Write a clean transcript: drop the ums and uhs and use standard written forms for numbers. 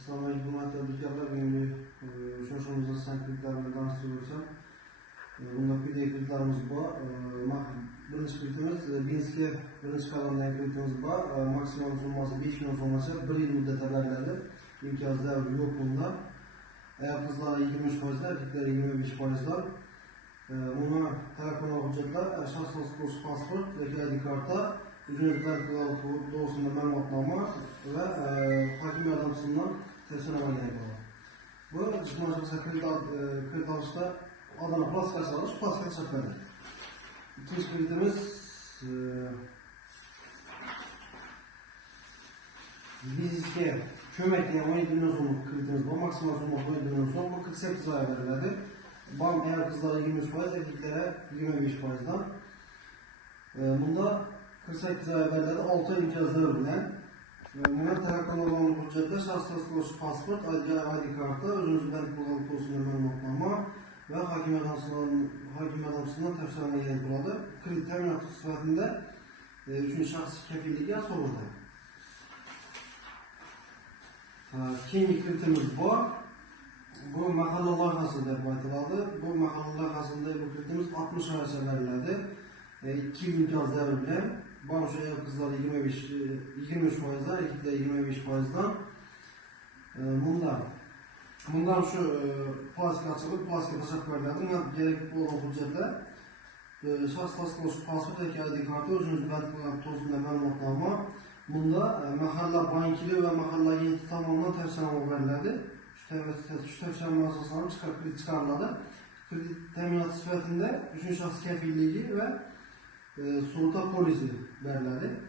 Assalamualaikum warahmatullahi wabarakatuh. Şoşumuzda sanki kreditlerle tanıştırıyorsam. Bunda pide kreditlerimiz var. Birinci kreditimiz, Binsk'e birinci kalandan kreditimiz var. Maksimum summası 5 milyon sonrası 1 yıl müddete verildi. İmtiyazlar yok bunda. Eğer kızlara 23%, erkeklere 25%. Buna telefon hüccetler, şahsınız kursu pasport ve kredi kartı, ücret vergileri doğrusunda məlumatnama ve hakim yardımcısından teslim gerek var. Bu ciddi şahsa kredi alışta Adana plastikası alış, plastik çöpleri. İkinci kreditimiz Bizge kömekliğe 17 milyon sonluk kreditimiz var. Maksimum sonluk 17 milyon son. Bu 48 aya verildi. BAM eğer kızlara 23%, erkeklere 25%'dan. Bunda 48 aya verildi. 6 ay imtiyazları bilen. Buna telefon olan hüccetler, şahsınız kursu pasport, ID kartı, özünüzden kullanıp olsun məlumatnama ve hakim adamsından tefsirine gerek buladı. Kredi teminatı sıfatında 3. şahs kefilliği soruldu. Keyingi kreditimiz var. Bu mahalle layihası deb aytıladi. Bu mahalle layihasında bu kreditimiz 60 aygacha veriladi. 2 yil imtiyozlari bilan bosh ayol qizlar 23%, erkeklar 25%dan. Bundan şu plastik açılıp plastik taşak veriladi. Gerek olan hüccetler şahs tasdiqlovchi pasport yoki ID kartı, o'zingiz belgilagan to'g'risida ma'lumotnoma. Bunda mahalle bankili ve mahalle agenti tomonidan tavsiyanoma veriladi. Şu tavsiyanoma asoslanib kredit chiqariladi. Kredit teminatı sifatida 3. şahs kefilliği ve sug'urta polisi veriladi.